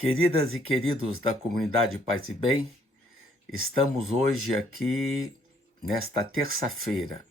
Queridas e queridos da comunidade Paz e Bem, estamos hoje aqui nesta terça-feira,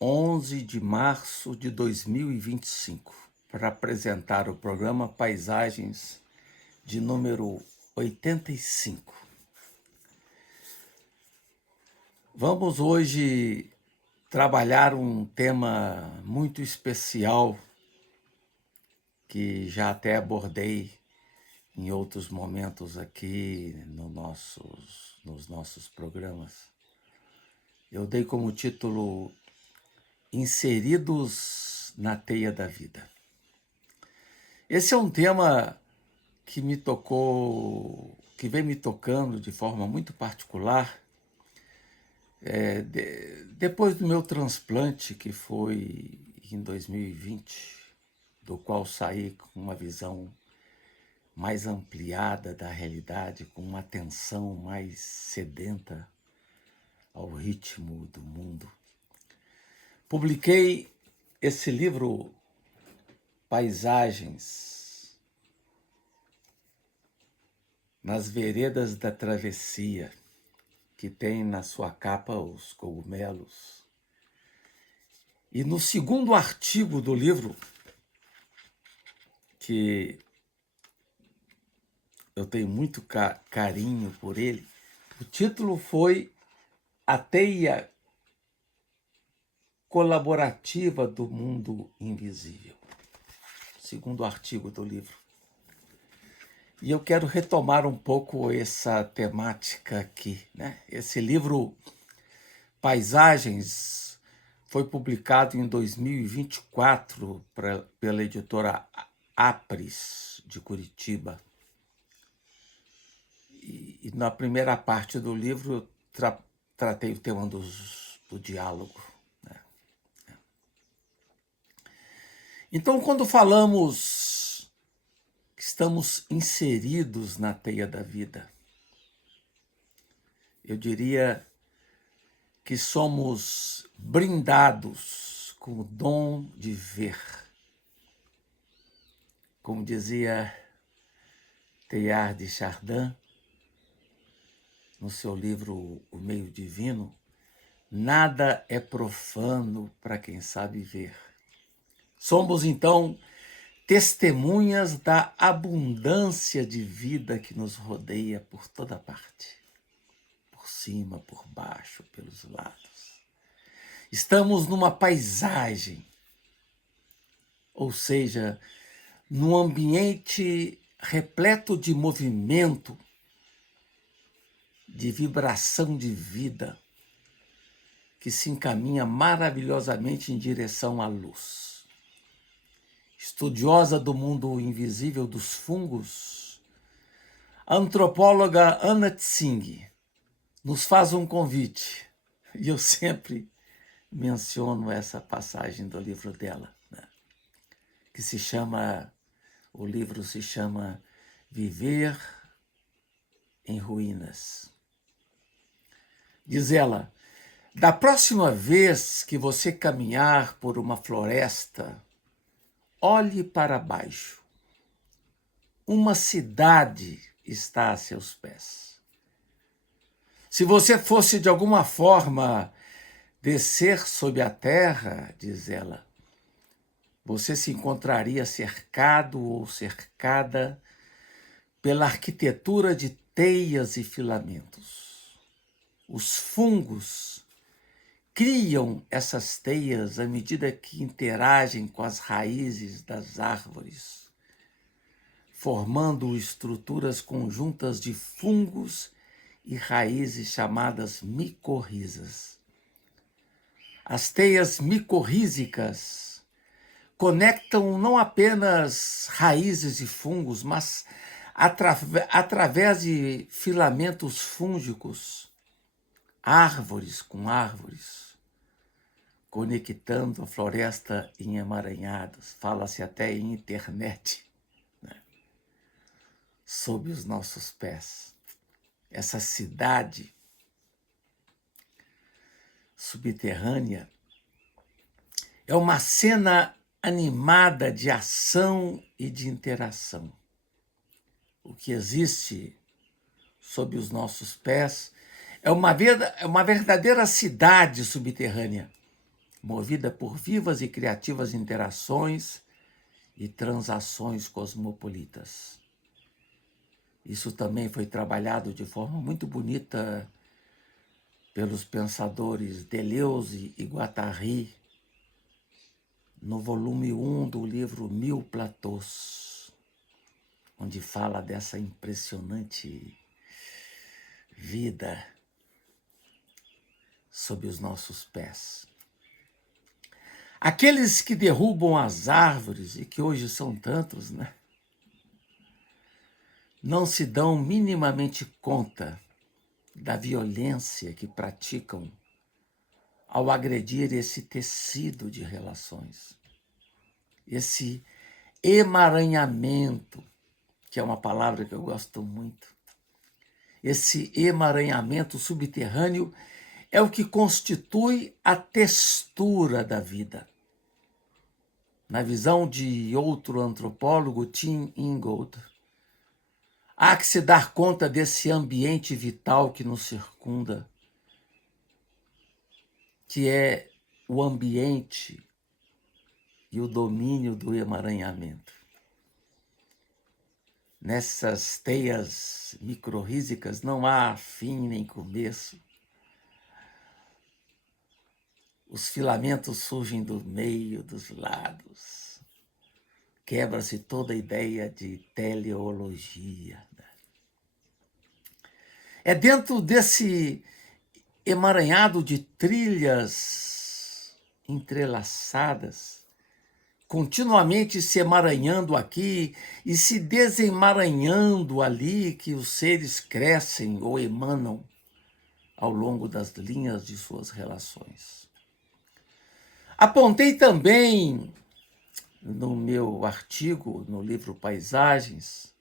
11 de março de 2025, para apresentar o programa Paisagens de número 85. Vamos hoje trabalhar um tema muito especial que já até abordei em outros momentos aqui nos nossos programas. Eu dei como título Inseridos na Teia da Vida. Esse é um tema que me tocou, que vem me tocando de forma muito particular, depois do meu transplante, que foi em 2020, do qual saí com uma visão mais ampliada da realidade, com uma atenção mais sedenta ao ritmo do mundo. Publiquei esse livro, Paisagens, nas veredas da travessia, que tem na sua capa os cogumelos. E no segundo artigo do livro, que eu tenho muito carinho por ele, o título foi A Teia Colaborativa do Mundo Invisível, segundo artigo do livro. E eu quero retomar um pouco essa temática aqui, né? Esse livro, Paisagens, foi publicado em 2024 pela editora Apres, de Curitiba. E na primeira parte do livro eu tratei o tema do diálogo. Então, quando falamos que estamos inseridos na teia da vida, eu diria que somos brindados com o dom de ver. Como dizia Teilhard de Chardin, no seu livro O Meio Divino, nada é profano para quem sabe ver. Somos, então, testemunhas da abundância de vida que nos rodeia por toda parte, por cima, por baixo, pelos lados. Estamos numa paisagem, ou seja, num ambiente repleto de movimento, de vibração de vida, que se encaminha maravilhosamente em direção à luz. Estudiosa do mundo invisível dos fungos, a antropóloga Anna Tsing nos faz um convite, e eu sempre menciono essa passagem do livro dela, né? O livro se chama Viver em Ruínas. Diz ela: da próxima vez que você caminhar por uma floresta, olhe para baixo. Uma cidade está a seus pés. Se você fosse de alguma forma descer sob a terra, diz ela, você se encontraria cercado ou cercada pela arquitetura de teias e filamentos. Os fungos criam essas teias à medida que interagem com as raízes das árvores, formando estruturas conjuntas de fungos e raízes chamadas micorrizas. As teias micorrízicas conectam não apenas raízes de fungos, mas através de filamentos fúngicos, árvores com árvores, conectando a floresta em emaranhados. Fala-se até em internet, né? Sob os nossos pés. Essa cidade subterrânea é uma cena animada de ação e de interação. o que existe sob os nossos pés é uma verdadeira cidade subterrânea, movida por vivas e criativas interações e transações cosmopolitas. Isso também foi trabalhado de forma muito bonita pelos pensadores Deleuze e Guattari no volume 1 do livro Mil Platôs, onde fala dessa impressionante vida sob os nossos pés. Aqueles que derrubam as árvores, e que hoje são tantos, né? Não se dão minimamente conta da violência que praticam ao agredir esse tecido de relações, esse emaranhamento, que é uma palavra que eu gosto muito. Esse emaranhamento subterrâneo é o que constitui a textura da vida. Na visão de outro antropólogo, Tim Ingold, há que se dar conta desse ambiente vital que nos circunda, que é o ambiente e o domínio do emaranhamento. Nessas teias microrrízicas não há fim nem começo. Os filamentos surgem do meio, dos lados. Quebra-se toda a ideia de teleologia. É dentro desse emaranhado de trilhas entrelaçadas, continuamente se emaranhando aqui e se desemaranhando ali, que os seres crescem ou emanam ao longo das linhas de suas relações. Apontei também no meu artigo, no livro Paisagens,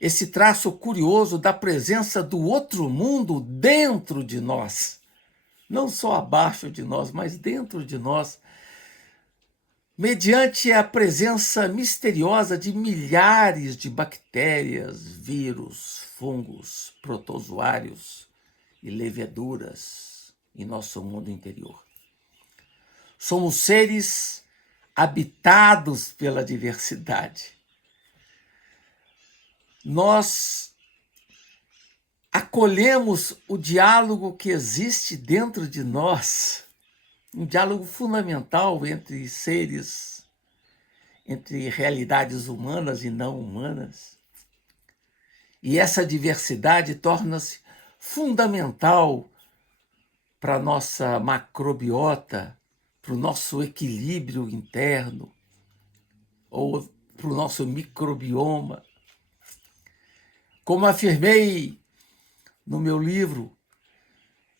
esse traço curioso da presença do outro mundo dentro de nós, não só abaixo de nós, mas dentro de nós, mediante a presença misteriosa de milhares de bactérias, vírus, fungos, protozoários e leveduras em nosso mundo interior. Somos seres habitados pela diversidade. Nós acolhemos o diálogo que existe dentro de nós, um diálogo fundamental entre seres, entre realidades humanas e não humanas. E essa diversidade torna-se fundamental para a nossa macrobiota, para o nosso equilíbrio interno, ou para o nosso microbioma. Como afirmei no meu livro,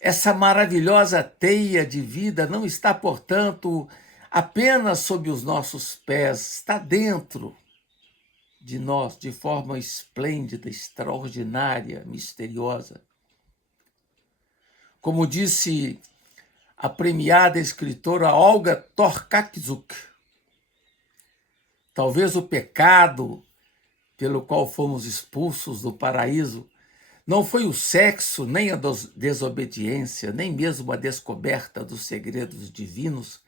essa maravilhosa teia de vida não está, portanto, apenas sob os nossos pés, está dentro de nós, de forma esplêndida, extraordinária, misteriosa. Como disse a premiada escritora Olga Tokarczuk, talvez o pecado pelo qual fomos expulsos do paraíso não foi o sexo, nem a desobediência, nem mesmo a descoberta dos segredos divinos,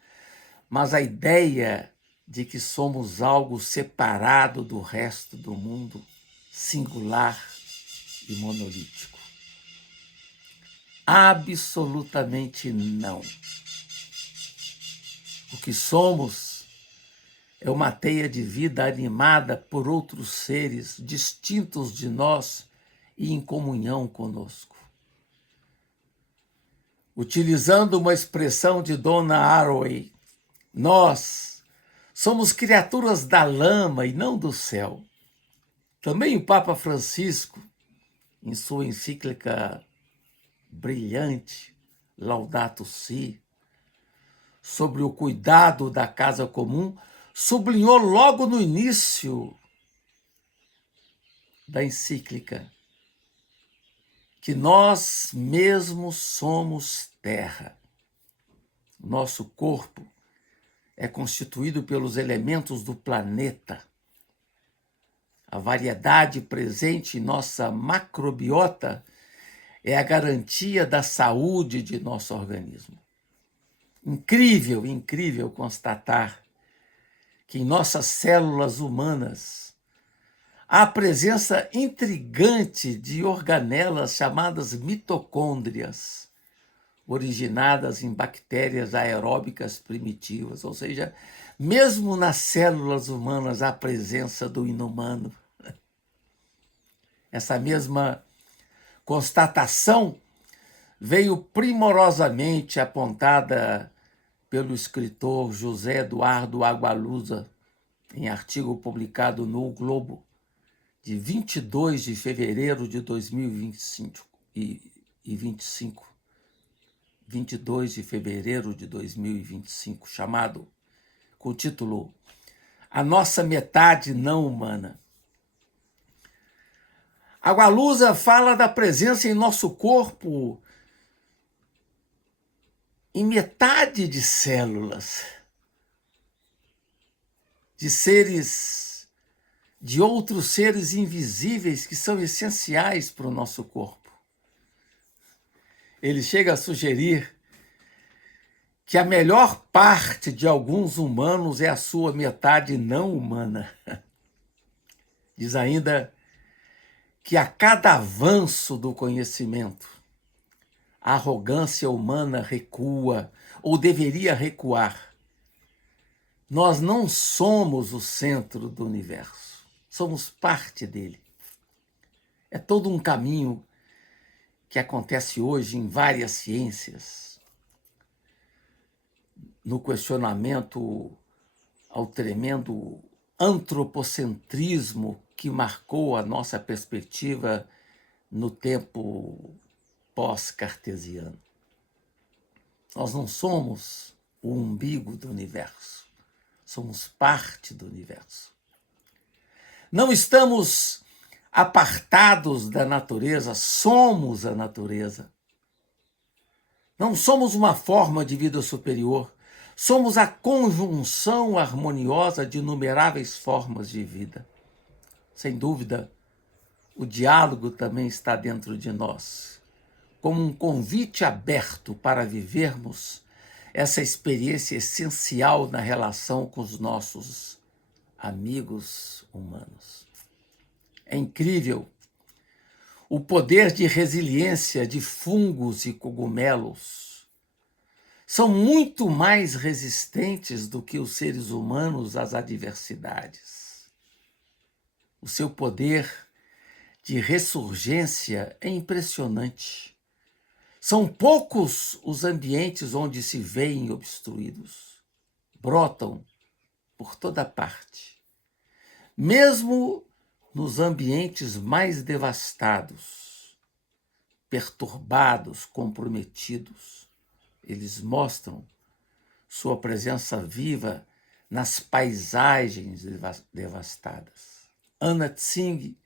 mas a ideia de que somos algo separado do resto do mundo, singular e monolítico. Absolutamente não. O que somos é uma teia de vida animada por outros seres distintos de nós e em comunhão conosco. Utilizando uma expressão de Donna Haraway, nós somos criaturas da lama e não do céu. Também o Papa Francisco, em sua encíclica brilhante, Laudato Si, sobre o cuidado da casa comum, sublinhou logo no início da encíclica que nós mesmos somos terra. Nosso corpo é constituído pelos elementos do planeta. a variedade presente em nossa macrobiota é a garantia da saúde de nosso organismo. Incrível, incrível constatar que em nossas células humanas há a presença intrigante de organelas chamadas mitocôndrias, originadas em bactérias aeróbicas primitivas, ou seja, mesmo nas células humanas há a presença do inumano. Essa mesma constatação veio primorosamente apontada pelo escritor José Eduardo Agualusa, em artigo publicado no O Globo, de 22 de fevereiro de 2025, 22 de fevereiro de 2025, chamado, com o título A Nossa Metade Não Humana. Agualusa fala da presença em nosso corpo em metade de células, de seres, de outros seres invisíveis que são essenciais para o nosso corpo. Ele chega a sugerir que a melhor parte de alguns humanos é a sua metade não humana. Diz ainda que a cada avanço do conhecimento, a arrogância humana recua, ou deveria recuar. Nós não somos o centro do universo, somos parte dele. É todo um caminho que acontece hoje em várias ciências, no questionamento ao tremendo antropocentrismo que marcou a nossa perspectiva no tempo pós-cartesiano. Nós não somos o umbigo do universo, somos parte do universo. Não estamos apartados da natureza, somos a natureza. Não somos uma forma de vida superior, somos a conjunção harmoniosa de inumeráveis formas de vida. Sem dúvida, o diálogo também está dentro de nós, como um convite aberto para vivermos essa experiência essencial na relação com os nossos amigos humanos. É incrível o poder de resiliência de fungos e cogumelos. São muito mais resistentes do que os seres humanos às adversidades. O seu poder de ressurgência é impressionante. São poucos os ambientes onde se veem obstruídos. Brotam por toda parte. Mesmo nos ambientes mais devastados, perturbados, comprometidos, eles mostram sua presença viva nas paisagens devastadas. Anna Tsing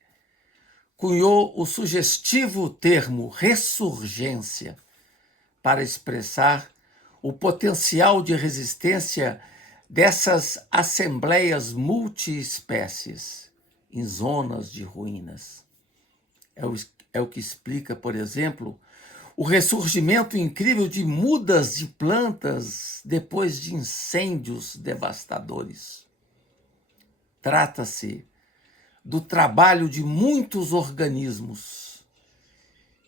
cunhou o sugestivo termo ressurgência para expressar o potencial de resistência dessas assembleias multiespécies em zonas de ruínas. É o que explica, por exemplo, o ressurgimento incrível de mudas de plantas depois de incêndios devastadores. Trata-se do trabalho de muitos organismos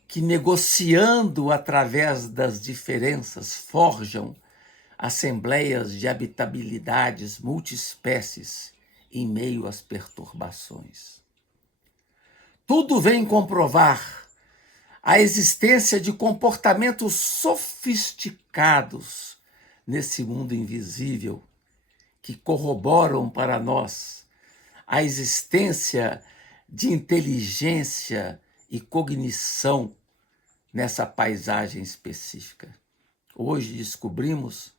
que, negociando através das diferenças, forjam assembleias de habitabilidades multiespécies em meio às perturbações. Tudo vem comprovar a existência de comportamentos sofisticados nesse mundo invisível que corroboram para nós a existência de inteligência e cognição nessa paisagem específica. Hoje descobrimos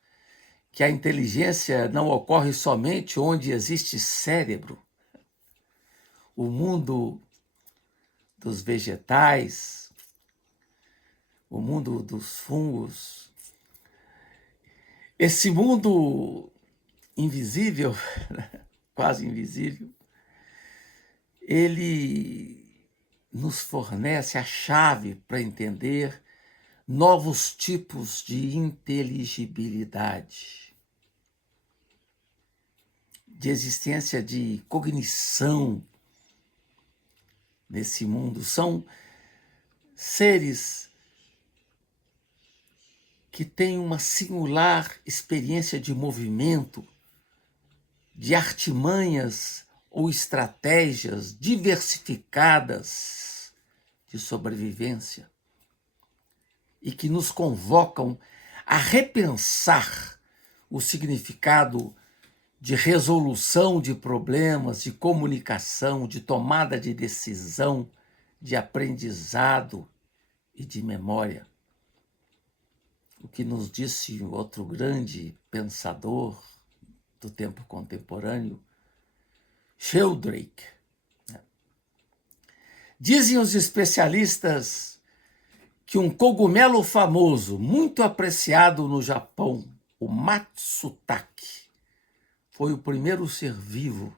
que a inteligência não ocorre somente onde existe cérebro. O mundo dos vegetais, o mundo dos fungos, esse mundo invisível, quase invisível, ele nos fornece a chave para entender novos tipos de inteligibilidade, de existência de cognição nesse mundo. São seres que têm uma singular experiência de movimento, de artimanhas ou estratégias diversificadas de sobrevivência e que nos convocam a repensar o significado de resolução de problemas, de comunicação, de tomada de decisão, de aprendizado e de memória. O que nos disse outro grande pensador do tempo contemporâneo, Sheldrake. Dizem os especialistas que um cogumelo famoso, muito apreciado no Japão, o matsutake, foi o primeiro ser vivo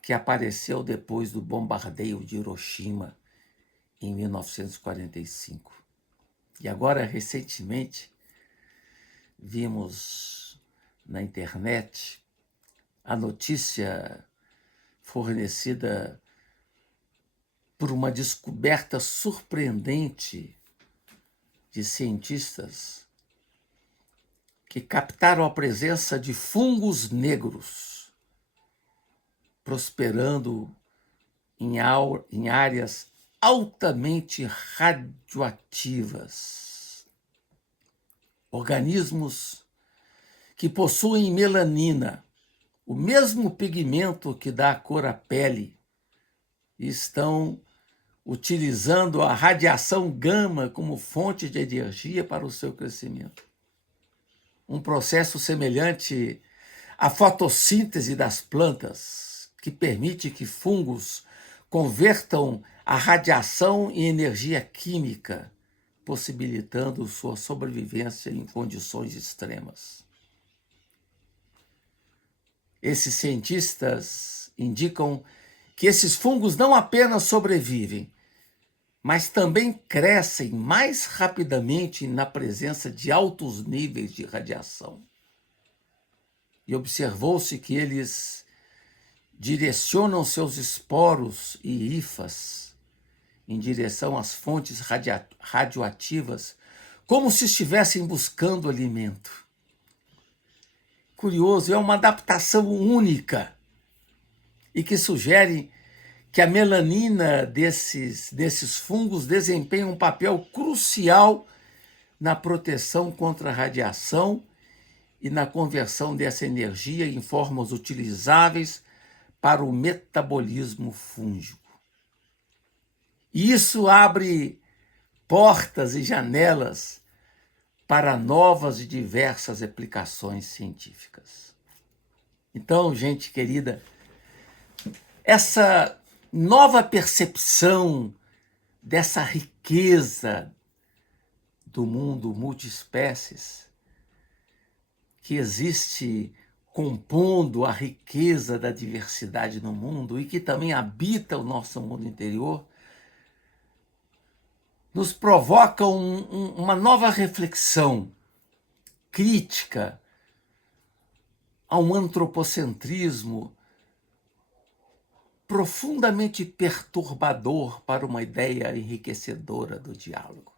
que apareceu depois do bombardeio de Hiroshima em 1945. E agora, recentemente, vimos na internet a notícia fornecida por uma descoberta surpreendente de cientistas que captaram a presença de fungos negros prosperando em áreas altamente radioativas. Organismos que possuem melanina, o mesmo pigmento que dá a cor à pele, e estão utilizando a radiação gama como fonte de energia para o seu crescimento. Um processo semelhante à fotossíntese das plantas, que permite que fungos convertam a radiação em energia química, possibilitando sua sobrevivência em condições extremas. Esses cientistas indicam que esses fungos não apenas sobrevivem, mas também crescem mais rapidamente na presença de altos níveis de radiação. E observou-se que eles direcionam seus esporos e hifas em direção às fontes radioativas, como se estivessem buscando alimento. Curioso, é uma adaptação única e que sugere que a melanina desses fungos desempenha um papel crucial na proteção contra a radiação e na conversão dessa energia em formas utilizáveis para o metabolismo fúngico. E isso abre portas e janelas para novas e diversas aplicações científicas. Então, gente querida, essa nova percepção dessa riqueza do mundo multiespécies que existe compondo a riqueza da diversidade no mundo e que também habita o nosso mundo interior, nos provoca uma nova reflexão crítica a um antropocentrismo profundamente perturbador para uma ideia enriquecedora do diálogo.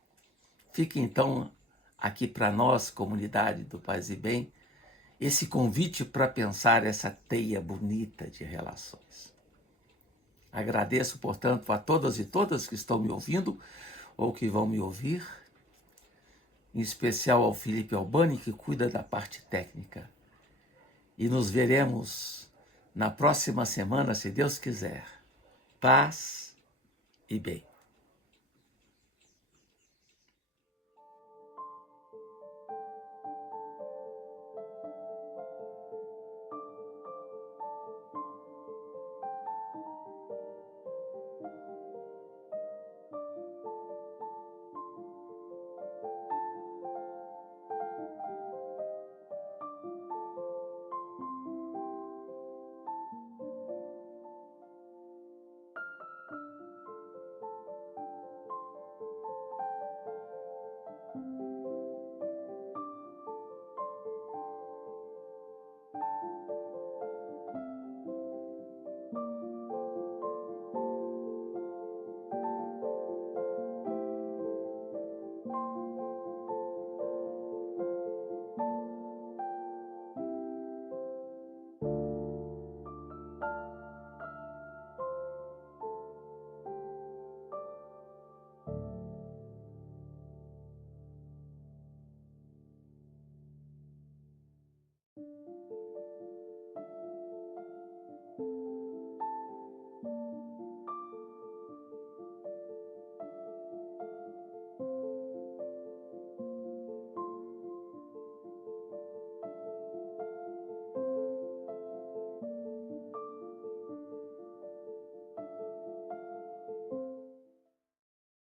Fica então aqui para nós, comunidade do Paz e Bem, esse convite para pensar essa teia bonita de relações. Agradeço, portanto, a todas e todas que estão me ouvindo ou que vão me ouvir, em especial ao Felipe Albani, que cuida da parte técnica. E nos veremos na próxima semana, se Deus quiser. Paz e bem.